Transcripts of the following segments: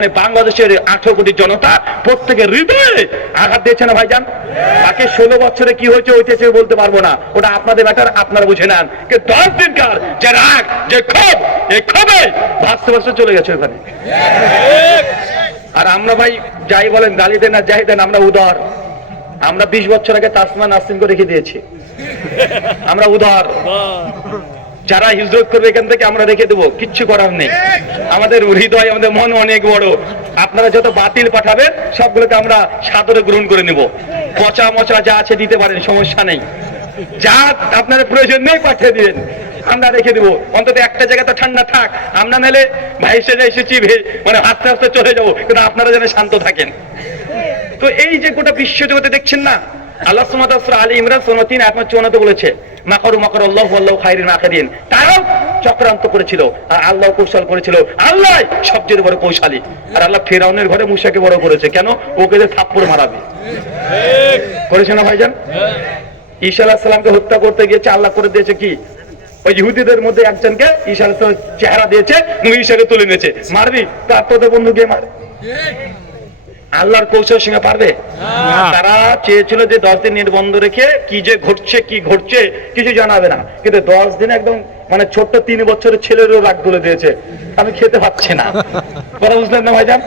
মানে বাংলাদেশের আঠারো কোটি জনতা প্রত্যেকের হৃদয়ে আঘাত দিয়েছে না ভাইজান? তাকে ষোলো বছরে কি হয়েছে ওইটা বলতে পারব না। ওটা আপনাদের ব্যাটার আপনারা বুঝে নেন। দশ দিনকার যে রাগ, যে ক্ষোভ এই ক্ষোভে ভাসতে ভাসতে চলে গেছে ওখানে। আর আমরা ভাই যাই বলেন গালি দেন আর যাই দেন, আমরা উদার। আমরা বিশ বছর আগে তাসমান নাসিম করে রেখে দিয়েছি। আমরা উদার। যারা হিজরত করবে এখান থেকে আমরা রেখে দেবো, কিচ্ছু করার নেই। আমাদের হৃদয়, আমাদের মন অনেক বড়। আপনারা যত বাতিল পাঠাবেন, সবগুলোকে আমরা সাদরে গ্রহণ করে নেব। পচা মচা যা আছে দিতে পারেন, সমস্যা নেই। যা আপনার প্রয়োজন নেই, পাঠিয়ে দিবেন। আমরা রেখে দেবো। অন্তত একটা জায়গাতে ঠান্ডা থাক। আমরা নাহলে ভাই সেজে এসেছি মানে হাসতে হাসতে চলে যাব। কিন্তু আপনারা যেন শান্ত থাকেন। তো এই যে গোটা বিশ্ব জগতে দেখছেন না আল্লাহ সুমাত আলী ইমরান সোনতিন আপনার চৌনাতে বলেছে মাকরু মাকর আল্লাহ আল্লাহ খাইরিন তারাও চক্রান্ত করেছিল আর আল্লাহ কৌশল করেছিল। আল্লাহ সবচেয়ে বড় কৌশলী। আর আল্লাহ ফেরাউনের ঘরে মুসাকে বড় করেছে। কেন? ওকে যে থাপ্পড় মারাবে। করেছে না ভাইজান? ঈশা আলাহ সালামকে হত্যা করতে গিয়েছে আল্লাহ করে দিয়েছে কি? ওই ইহুদিদের মধ্যে একজনকে ঈশা আলাহ চেহারা দিয়েছে ঈশাকে তুলে নিয়েছে। মারবি? তার তোদের বন্ধু গিয়ে মার। আল্লাহর কৌশল সঙ্গে পারবে? তারা চেয়েছিল যে দশ দিন নেট বন্ধ রেখে কি যে ঘটছে কি ঘটছে কিছু জানাবে না। কিন্তু দশ দিন একদম মানে ছোট্ট তিন বছরের ছেলেরও রাগ তুলে দিয়েছে। আমি খেতে পাচ্ছি না। কথা বুঝলেন না ভাইজান?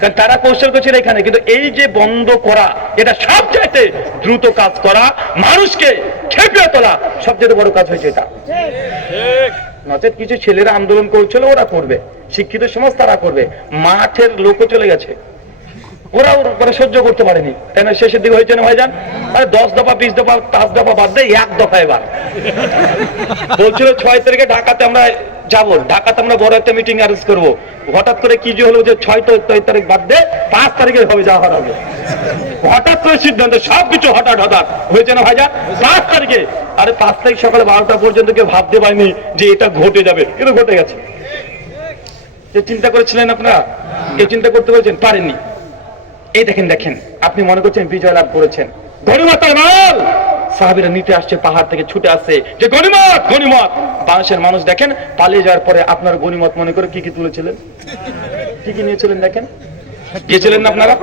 কারণ তারা কৌশল করছিল এখানে। কিন্তু এই যে বন্ধ করা এটা সবচাইতে দ্রুত কাজ করা মানুষকে খেপিয়ে তোলা সবচেয়ে বড় কাজ হয়েছে এটা। নচেত কিছু ছেলেরা আন্দোলন করছিল ওরা করবে। শিক্ষিত সমাজ তারা করবে। মাঠের লোকও চলে গেছে। ওরা ওর সহ্য করতে পারেনি। তাই না শেষের দিকে হয়েছে না ভাইজান? আরে দশ দফা, বিশ দফা, পাঁচ দফা বাদ দেয় এক দফা এবার। বলছিল ছয় তারিখে ঢাকাতে আমরা যাব। ঢাকাতে আমরা বড় একটা মিটিং অ্যারেঞ্জ করব। হঠাৎ করে কি যে হলো যে ছয় তারিখ বাদ দে, পাঁচ তারিখে হবে যাওয়ার হবে। হঠাৎ করে সিদ্ধান্ত, সবকিছু হঠাৎ হঠাৎ। হয়েছে না ভাইজান? পাঁচ তারিখে। আরে পাঁচ তারিখ সকালে বারোটা পর্যন্ত কেউ ভাবতে পারেনি যে এটা ঘটে যাবে। কিন্তু ঘটে গেছে। চিন্তা করেছিলেন আপনারা? কেউ চিন্তা করতে পেরেছেন পারেননি। এই দেখেন দেখেন, আপনি মনে করছেন বিজয় লাভ করেছেন। সাহাবিরা নিতে আসছে, পাহাড় থেকে ছুটে আসছে যে গণিমত গণিমত! বাংলাদেশের মানুষ দেখেন, পালিয়ে যাওয়ার পরে আপনার গণিমত মনে করে কি কি তুলেছিলেন? কি কি নিয়েছিলেন দেখেন? না আপনারা?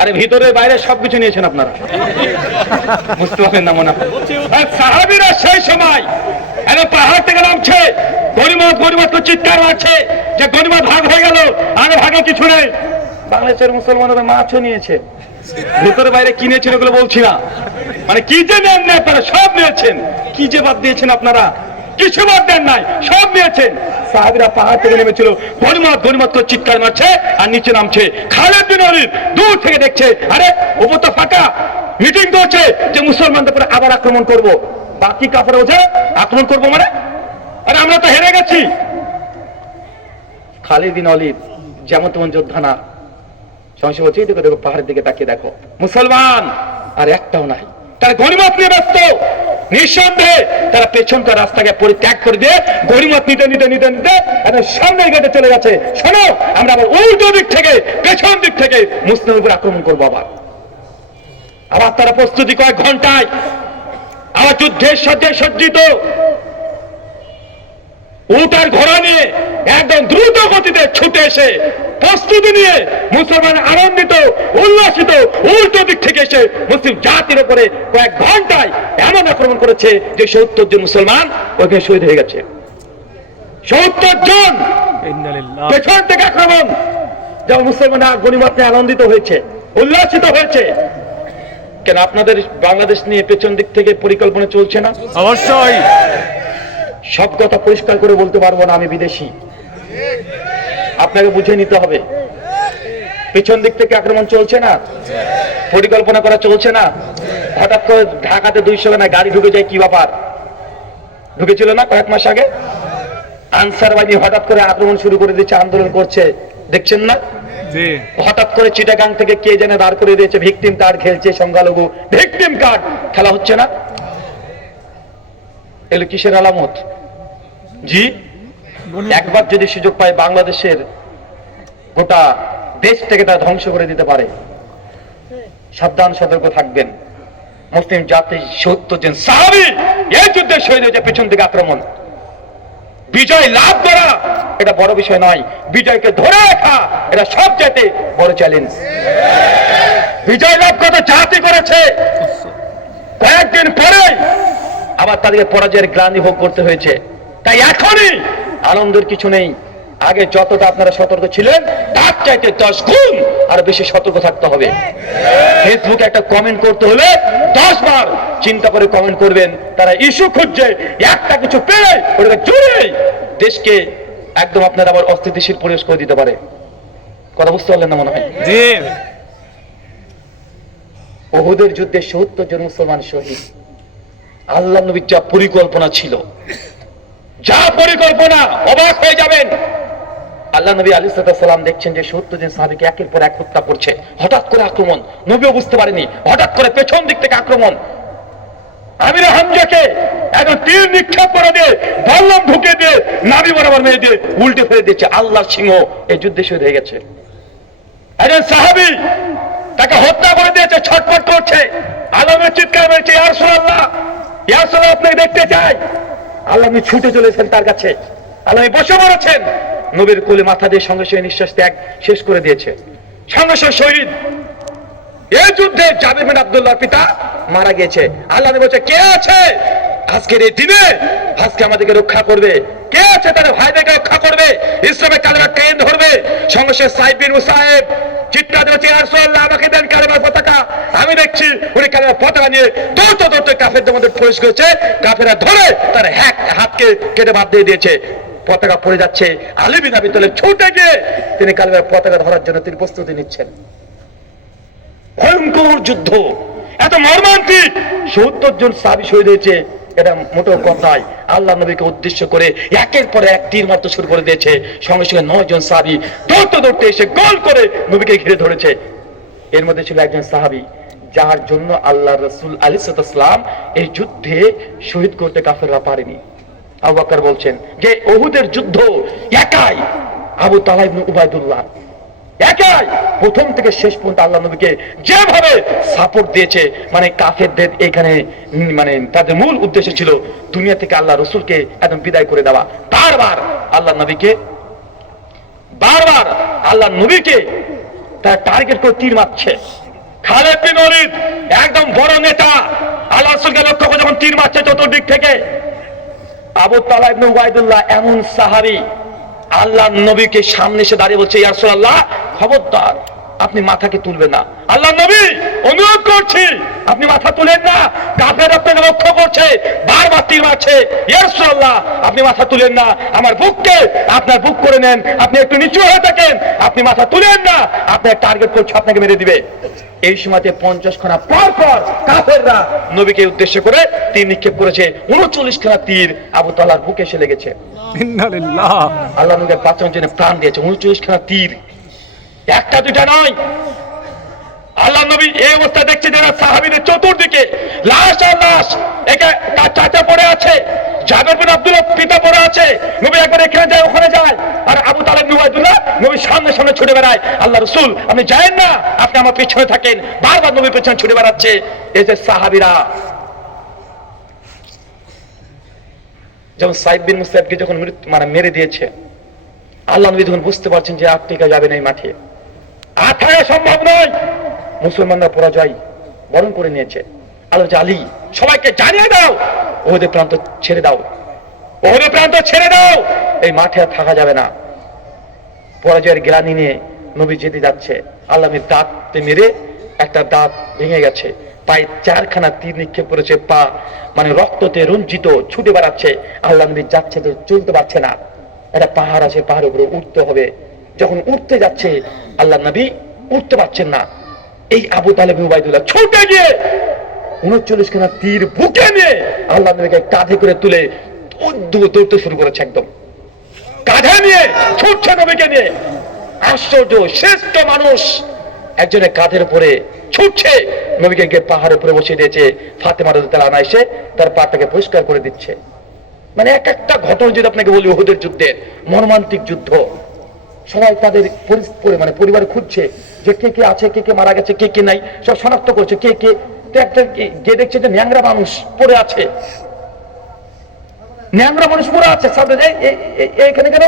আরে, ভিতরে, বাইরে সবকিছু নিয়েছেন আপনারা। বুঝতে না মনে সাহাবিরা সেই সময় পাহাড় থেকে নামছে। তো চিৎকার মারছে যে গরিমত ভাগ হয়ে গেল আরে ভাগে কিছু নেই। বাংলাদেশের মুসলমানেরা মাছও নিয়েছে। ভিতরে বাইরে কি নিয়েছেন ওগুলো বলছি না। মানে কি যে নেন আপনারা, সব নিয়েছেন। কি যে বাদ দিয়েছেন আপনারা? কিছু বাদ দেন নাই, সব নিয়েছেন। সাহাবিরা পাহাড় থেকে নেমেছিল গরিমত গরিমত করে চিৎকার মারছে আর নিচে নামছে। খালেদ বিন ওয়ালিদ দূর থেকে দেখছে, আরে, ওপর তো ফাঁকা। মিটিং করছে যে মুসলমানদের উপরে আবার আক্রমণ করব। বাকি কাপড়ে বোঝে আক্রমণ করব মানে? আরে, আমরা তো হেরে গেছি। খালিদ বিন অলিদ যেমন তেমন যোদ্ধা না। সংসদ বলছি দেখো দেখো পাহাড়ের দিকে তাকিয়ে দেখো। মুসলমান! আর একটাও নাই। তারা গরিমত নিয়ে ব্যস্ত। নিঃসন্দেহে তারা পেছনকার রাস্তাকে পরিত্যাগ করে দিয়ে গরিমত নিতে নিতে নিতে নিতে সামনের গেটে চলে গেছে শোনো আমরা আবার উল্টো দিক থেকে পেছন দিক থেকে মুসলিমের উপর আক্রমণ করব আবার। আবার তারা প্রস্তুতি কয়েক ঘন্টায়। আবার যুদ্ধের সজ্জায় সজ্জিত। উটার ঘোড়া নিয়ে একদম দ্রুত গতিতে ছুটে এসে প্রস্তুতি নিয়ে মুসলমান আনন্দিত উল্লাসিত উল্টো দিক থেকে এসে মুসলিম জাতির উপরে কয়েক ঘন্টায় এমন আক্রমণ করেছে যে সত্তর জন মুসলমান ওখানে শহীদ হয়ে গেছে। সত্তর জন পেছন থেকে আক্রমণ যেমন মুসলমানরা গণিমাত্রে আনন্দিত হয়েছে উল্লাসিত হয়েছে। কেন আপনাদের বাংলাদেশ নিয়ে পেছন দিক থেকে পরিকল্পনা চলছে না? অবশ্যই। সব কথা পরিষ্কার করে বলতে পারব না আমি বিদেশি। আপনাকে বুঝে নিতে হবে। পিছন দিক থেকে আক্রমণ চলছে না? পরিকল্পনা করা চলছে না? হঠাৎ করে ঢাকাতে দুইশো না গাড়ি ঢুকে যায় কি ব্যাপার? ঢুকেছিল না কয়েক মাস আগে? আনসার বাহিনী হঠাৎ করে আক্রমণ শুরু করে দিচ্ছে আন্দোলন করছে। দেখছেন না? হঠাৎ করে চিটাগাং থেকে কে যেন দাঁড় করে দিয়েছে ভিকটিম কার্ড খেলছে সংখ্যালঘু। Victim card! খেলা হচ্ছে না? এলো কিসের আলামত? জি? একবার যদি সুযোগ পায় বাংলাদেশের গোটা দেশ থেকে তা ধ্বংস করে দিতে পারে। সাবধান সতর্ক থাকবেন। মুসলিম জাতি সত্তর জন সাহাবি এই যুদ্ধে শহীদ হয়েছে পেছন থেকে আক্রমণ। বিজয় লাভ করা এটা বড় বিষয় নয়। বিজয়কে ধরে রাখা এটা সব চাইতে বড় চ্যালেঞ্জ বিজয় লাভ কত জাতি করেছে। কয়েকদিন পরে আবার তাদেরকে পরাজয়ের গ্লানি ভোগ করতে হয়েছে। তাই এখনই আনন্দের কিছু নেই। আগে যতটা আপনারা সতর্ক ছিলেন তার চাইতে দশ গুণ আর বেশি সতর্ক থাকতে হবে। ফেসবুকে একটা কমেন্ট করতে হলে দশ বার চিন্তা করে কমেন্ট করবেন। তারা ইস্যু খুঁজছে একটা কিছু পেয়ে ওটাকে জুড়ে দেশকে একদম আপনার আবার অস্থিতিশীল পরিবেশ করে দিতে পারে। কথা বুঝতে পারলেন না মনে হয়? জি। ওহুদের যুদ্ধে সত্তর জন মুসলমান শহীদ। আল্লাহ নবীর যা পরিকল্পনা ছিল, যা পরিকল্পনা অবাক হয়ে যাবেন। আল্লাহ নবী আলী সাল্লাম দেখছেন যে সত্তর জন সাহাবিকে একের পর এক হত্যা করছে। হঠাৎ করে আক্রমণ। নবীও বুঝতে পারেনি। হঠাৎ করে পেছন দিক থেকে আক্রমণ। আমির হামজাকে একজন তীর নিক্ষেপ করে দিয়ে বল্লম ঢুকে দিয়ে নাবি বরাবর মেরে দিয়ে উল্টে ফেলে দিয়েছে। আল্লাহ সিংহ এই যুদ্ধে শহীদ হয়ে গেছে। একজন সাহাবি তাকে হত্যা করে দিয়েছে, ছটফট করছে। আলমের চিৎকার মেরেছে ইয়ারসোল্লাহ আপনাকে দেখতে চাই। আল্লাহ আপনি ছুটে চলেছেন তার কাছে। আল্লাহ বসে নবীর কোলে মাথা দিয়ে সঙ্গে সঙ্গে নিঃশ্বাস ত্যাগ শেষ করে দিয়েছে। সঙ্গে সঙ্গে শহীদ। এই যুদ্ধে জাবির পিতা মারা গিয়েছে। আল্লাহ বলছে কে আছে? আজকের এই দিনে আজকে আমাদেরকে রক্ষা করবে। কে আছে? তাদের ভাইদেরকে রক্ষা করবে। ইসলামের কালেমা ট্রেন ধরবে। সঙ্গে সঙ্গে সাহেব দিচ্ছে রাসূলুল্লাহ আমাকে দেন আমি দেখছি উনি কালেমার পতাকা নিয়ে দৌড়তে দৌড়তে কাফেরদের মধ্যে প্রবেশ করেছে। কাফেরা ধরে তার হ্যাক হাতকে কেটে বাদ দিয়ে দিয়েছে। পতাকা পড়ে যাচ্ছে। আলী বিন আবি তালেব ছুটে গিয়ে তিনি কালেমার পতাকা ধরার জন্য তিনি প্রস্তুতি নিচ্ছেন। ভয়ঙ্কর যুদ্ধ। এত মর্মান্তিক। সত্তর জন সাবি শহীদ হয়েছে। এটা মোটেও কথাই আল্লাহ নবীকে উদ্দেশ্য করে একের পর এক তীর মারতে শুরু করে দিয়েছে। সঙ্গে সঙ্গে নয় জন সাহাবি দৌড়তে দৌড়তে এসে গোল করে নবীকে ঘিরে ধরেছে। এর মধ্যে ছিল একজন সাহাবি। যার জন্য আল্লাহ রসুল আলী সালাম এই যুদ্ধে শহীদ করতে কাফেররা পারেনি। আবু বকর বলছেন, যে ওহুদের যুদ্ধ একাই আবু তালাইব উবায়দুল্লাহ, একাই প্রথম থেকে শেষ পর্যন্ত আল্লাহ নবীকে যেভাবে সাপোর্ট দিয়েছে মানে কাফেরদের এখানে মানে তাদের মূল উদ্দেশ্য ছিল দুনিয়া থেকে আল্লাহ রসুলকে একদম বিদায় করে দেওয়া। বারবার আল্লাহ নবীকে, বারবার আল্লাহ নবীকে তার টার্গেট করে তীর মারছে। খালেদ বিন অলিদ একদম বড় নেতা। আল্লাহ রসুলকে লক্ষ্য করে যখন তীর মারছে চতুর্দিক থেকে, আবু তালা ইবনু ওয়াইদুল্লাহ এমন সাহারি আল্লাহ নবীকে সামনে এসে দাঁড়িয়ে বলছে ইয়ারসুল আল্লাহ খবরদার। আপনি মাথাকে তুলবেন না। আল্লাহ নবী অনুরোধ করছি আপনি মাথা তুলেন না। কাফের আপনাকে লক্ষ্য করছে বারবার তীর মারছে। ইয়া আপনি মাথা তুলেন না। আমার বুককে আপনার বুক করে নেন। আপনি একটু নিচু হয়ে থাকেন। আপনি মাথা তুলেন না। আপনার টার্গেট করছে আপনাকে মেরে দিবে। এই সময়তে পঞ্চাশ খানা পর পর কাফেররা নবীকে উদ্দেশ্য করে তীর নিক্ষেপ করেছে। উনচল্লিশ খানা তীর আবু তালার বুকে এসে লেগেছে। আল্লাহ নবীকে বাঁচানোর জন্য প্রাণ দিয়েছে। উনচল্লিশ খানা তীর। একটা দুটা নয়। আল্লাহ নবী এই অবস্থা দেখছে যারা সাহাবিদের চতুর্দিকে। লাশ আর লাশ। একে চাচা পড়ে আছে, জাবের বিন আব্দুল্লাহ পিতা পড়ে আছে। নবী একবার এখানে যায়, ওখানে যায়। আর আবু তালেব নুবাইদুল্লাহ নবী সামনে সামনে ছুটে বেড়ায়। আল্লাহ রসুল, আপনি যায়েন না, আপনি আমার পেছনে থাকেন। বারবার নবীর পিছনে ছুটে বেড়াচ্ছে। এই যে সাহাবিরা। যেমন সাইদ বিন মুস্তাবকে যখন মানে মেরে দিয়েছে, আল্লাহ নবী যখন বুঝতে পারছেন যে আপনি টিকা যাবে না এই মাঠে। আর থাকা সম্ভব নয়। মুসলমানরা পরাজয় বরণ করে নিয়েছে। আলী, সবাইকে জানিয়ে দাও ওদের প্রান্ত ছেড়ে দাও। ওদের প্রান্ত ছেড়ে দাও। এই মাঠে আর থাকা যাবে না। পরাজয়ের গ্লানি নিয়ে নবী যেতে যাচ্ছে। আল্লাহ নবীর দাঁতে মেরে একটা দাঁত ভেঙে গেছে। পায়ে চারখানা তীর নিক্ষেপ করেছে, পা মানে রক্ততে রঞ্জিত, ছুটে বেড়াচ্ছে। আল্লাহ নবী যাচ্ছে তো চলতে পারছে না। একটা পাহাড় আছে, পাহাড়ের উপরে উঠতে হবে। যখন উঠতে যাচ্ছে আল্লাহ নবী উঠতে পারছেন না। এই আবু তালেব উবাইদুল্লাহ ছুটে গিয়ে উনচল্লিশ খানা তীর বুকে নিয়ে আল্লাহ নবীকে কাঁধে করে তুলে দৌড়তে শুরু করেছে একদম। কাঁধে নিয়ে ছুটছে নবীকে নিয়ে। আশ্চর্য, শ্রেষ্ঠ মানুষ। একজনের কাঁধের উপরে ছুটছে, নবীকে গিয়ে পাহাড়ের উপরে বসিয়ে দিয়েছে। রাদিয়াল্লাহু তাআলা আনা এসে তার পাটাকে পরিষ্কার করে দিচ্ছে। মানে এক একটা ঘটনা যদি আপনাকে বলি ওহুদের যুদ্ধের মর্মান্তিক যুদ্ধ সবাই তাদের মানে পরিবার খুঁজছে যে কে কে আছে, কে কে মারা গেছে, কে কে নাই। সব শনাক্ত করছে কে কে একটা যে দেখছে যে ন্যাংরা মানুষ পড়ে আছে। ন্যাংরা মানুষ পুরো আছে। এইখানে কেন?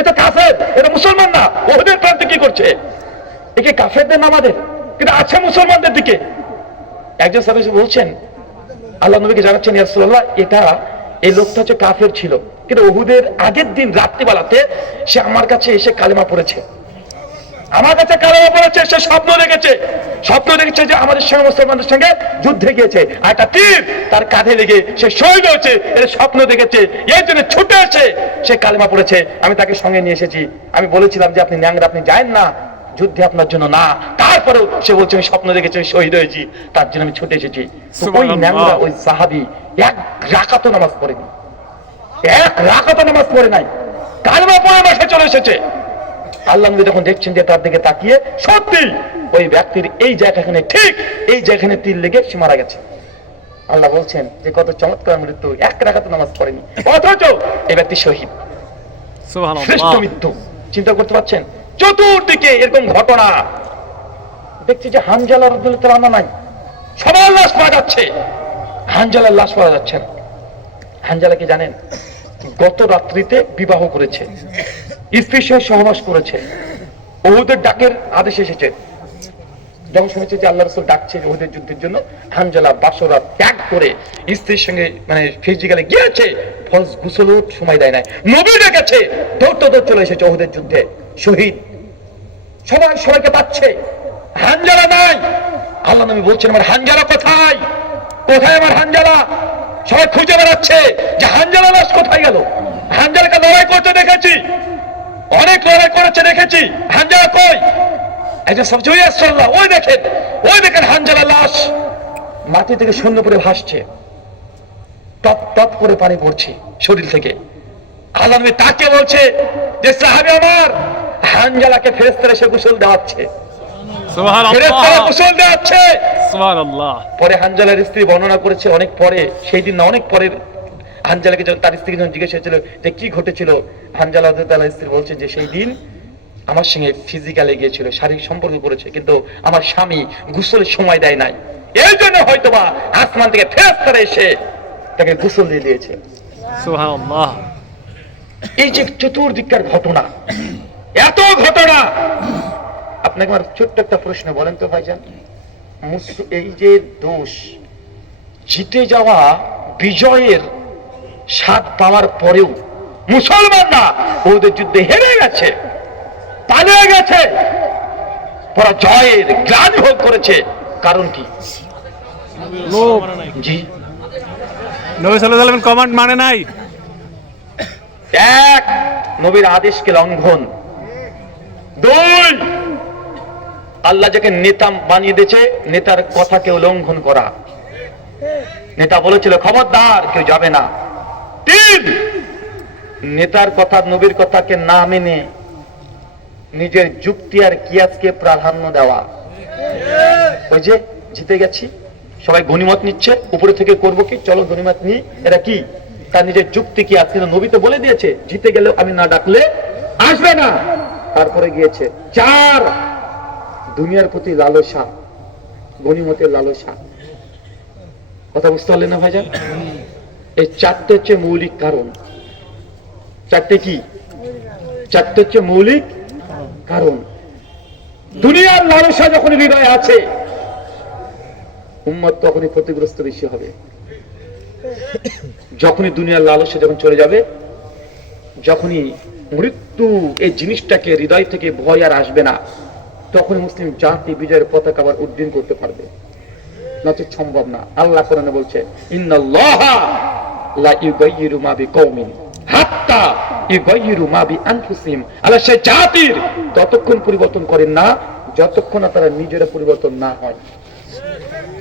এটা কাফের এটা মুসলমান না। ওদের প্রান্তে কি করছে? একে কাফেরদের না আমাদের? কিন্তু আছে মুসলমানদের দিকে। একজন সাহেব বলছেন, আল্লাহ নবীকে জানাচ্ছেন ইয়ারসুল্লাহ এটা এই লোকটা হচ্ছে কাফের ছিল। কিন্তু ওহুদের আগের দিন রাত্রিবেলাতে সে আমার কাছে এসে কালেমা পড়েছে। আমার কাছে কালেমা পড়েছে সে স্বপ্ন দেখেছে। স্বপ্ন দেখেছে যে আমাদের সঙ্গে মুসলমানদের সঙ্গে যুদ্ধে গিয়েছে। আর একটা তীর তার কাঁধে লেগে সে শহীদ হয়েছে এর স্বপ্ন দেখেছে এর জন্য ছুটে এসে সে কালেমা পড়েছে আমি তাকে সঙ্গে নিয়ে এসেছি। আমি বলেছিলাম যে আপনি ন্যাংরা আপনি যায়েন না যুদ্ধে আপনার জন্য না। তারপরেও সে বলছে আমি স্বপ্ন দেখেছি আমি শহীদ হয়েছি তার জন্য আমি ছুটে এসেছি। ওই ন্যাংরা ওই সাহাবি এক রাকাত নামাজ পড়েনি। এক রাকাত নামাজ পড়ে নাই। কালমা পড়ে মাসে চলে এসেছে। আল্লাহ নবী যখন দেখছেন যে তার দিকে তাকিয়ে সত্যি ওই ব্যক্তির এই জায়গাখানে ঠিক এই জায়গাখানে তীর লেগে সে মারা গেছে। আল্লাহ বলছেন যে কত চমৎকার মৃত্যু এক রাখাত নামাজ পড়েনি। অথচ এই ব্যক্তি শহীদ। শ্রেষ্ঠ মৃত্যু। চিন্তা করতে পারছেন? চতুর্দিকে এরকম ঘটনা। দেখছি যে হানজালা রদুল্লাহ নাই। সবার লাশ পাওয়া যাচ্ছে। হানজালার লাশ পাওয়া যাচ্ছে না। হানজালা কি জানেন? গত রাত্রিতে বিবাহ করেছে। স্ত্রীর সহবাস করেছে। ওদের ডাকের আদেশ এসেছে। যখন শুনেছে যে আল্লাহ রসুল ডাকছে যুদ্ধের জন্য বাসরা ত্যাগ করে স্ত্রীর সঙ্গে মানে গিয়েছে, ফলস গুসলও সময় দেয় নাই। নবী ডেকেছে চলে এসেছে ওদের যুদ্ধে। শহীদ। সবাই, সবাইকে পাচ্ছে। হানজালা নাই। আল্লাহ নবী বলছেন, আমার হানজালা কোথায়? কোথায় আমার হানজালা? সবাই খুঁজে বেড়াচ্ছে যে হানজালা লাশ কোথায় গেল? হানজালাকে লড়াই করতে দেখেছি। অনেক লড়াই করেছে দেখেছি। হানজালা কই? একজন সব জয়ী আসল্লাহ ওই দেখেন ওই দেখেন হানজালা লাশ মাটি থেকে শূন্য করে ভাসছে। টপ টপ করে পানি পড়ছে শরীর থেকে। আল্লাহ নবী তাকে বলছে যে সাহাবি আমার হানজালাকে ফেরেস্তারা এসে গোসল দেওয়াচ্ছে। ফেরেস্তারা গোসল দেওয়াচ্ছে। পরে হানজালার স্ত্রী বর্ণনা করেছে অনেক পরে সেই দিন না অনেক পরে হানজালাকে যখন তার স্ত্রীকে যখন জিজ্ঞেস হয়েছিল যে কি ঘটেছিল হানজালা স্ত্রী বলছে যে সেই দিন আমার সঙ্গে ফিজিক্যালে গিয়েছিল শারীরিক সম্পর্ক করেছে কিন্তু আমার স্বামী গোসলের সময় দেয় নাই। এই জন্য হয়তোবা আসমান থেকে ফেরেস্তারা এসে তাকে গোসল দিয়ে দিয়েছে। এই যে চতুর্দিককার ঘটনা এত ঘটনা! আপনাকে আমার ছোট্ট একটা প্রশ্ন বলেন তো ভাইজান। এই যে দোষ জিতে যাওয়া বিজয়ের স্বাদ পাওয়ার পরেও মুসলমানরা ওদের যুদ্ধে হেরে গেছে পালিয়ে গেছে। পরাজয়ের গ্লানি ভোগ করেছে। কারণ কি? জি। নবী কমান্ড মানে নাই। এক নবীর আদেশকে লঙ্ঘন। দুই আল্লাহ যাকে নেতা বানিয়ে দিয়েছে, নেতার কথাকে উল্লঙ্ঘন করা। নেতা বলেছিল, খবরদার, কেউ যাবে না। তিন, নেতার কথা, নবীর কথাকে না মেনে নিজের যুক্তি আর কিয়াসকে প্রাধান্য দেওয়া। ওই যে, জিতে গেছি। সবাই গণিমত নিচ্ছে। উপরে থেকে করব কি? চলো গণিমত নি এটা কি? তার নিজের যুক্তি কি আছে? নবী তো বলে দিয়েছে, জিতে গেলেও আমি না ডাকলে আসবে না। তারপরে গিয়েছে, চার দুনিয়ার প্রতি লালসা, গণিমতের লালসা। কথা বুঝতে পারলেন না ভাইজান? এই চারটে হচ্ছে মৌলিক কারণ। চারটে কি? চারটে হচ্ছে মৌলিক কারণ। দুনিয়ার লালসা যখন হৃদয়ে আছে, উম্মত তখনই ক্ষতিগ্রস্ত বেশি হবে। যখনই দুনিয়ার লালসা যখন চলে যাবে, যখনই মৃত্যু এই জিনিসটাকে হৃদয় থেকে ভয় আর আসবে না। তখন মুসলিম জাতি বিজয়ের পতাকা আবার উড্ডীন করতে পারবে। নচেত সম্ভব না। আল্লাহ কোরআনে বলছে ততক্ষণ পরিবর্তন করেন না, যতক্ষণ তারা নিজেরা পরিবর্তন না হয়।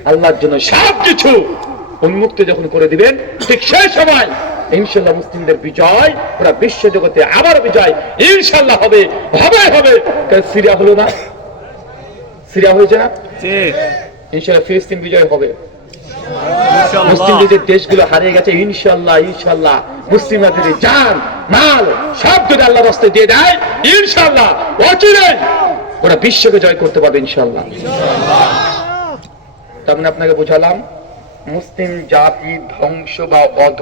আল্লাহর জন্য সব কিছু উন্মুক্ত যখন করে দিবেন, ঠিক সেই সময় ইনশাল্লাহ মুসলিমদের বিজয়, পুরা বিশ্ব জগতে আবার বিজয় ইনশাল্লাহ হবে হবে হবে। সিরিয়া হলো না। সিরিয়া হয়েছে না ইনশাল্লাহ ফিলিস্তিন বিজয় হবে। যে দেশগুলো হারিয়ে গেছে ইনশাল্লাহ ইনশাল্লাহ। মুসলিমরা যদি যান মাল সব যদি আল্লাহ রাস্তায় দিয়ে দেয় ইনশাল্লাহ অচিরে ওরা বিশ্বকে জয় করতে পারবে ইনশাল্লাহ। তার মানে আপনাকে বোঝালাম মুসলিম জাতি ধ্বংস বা অধ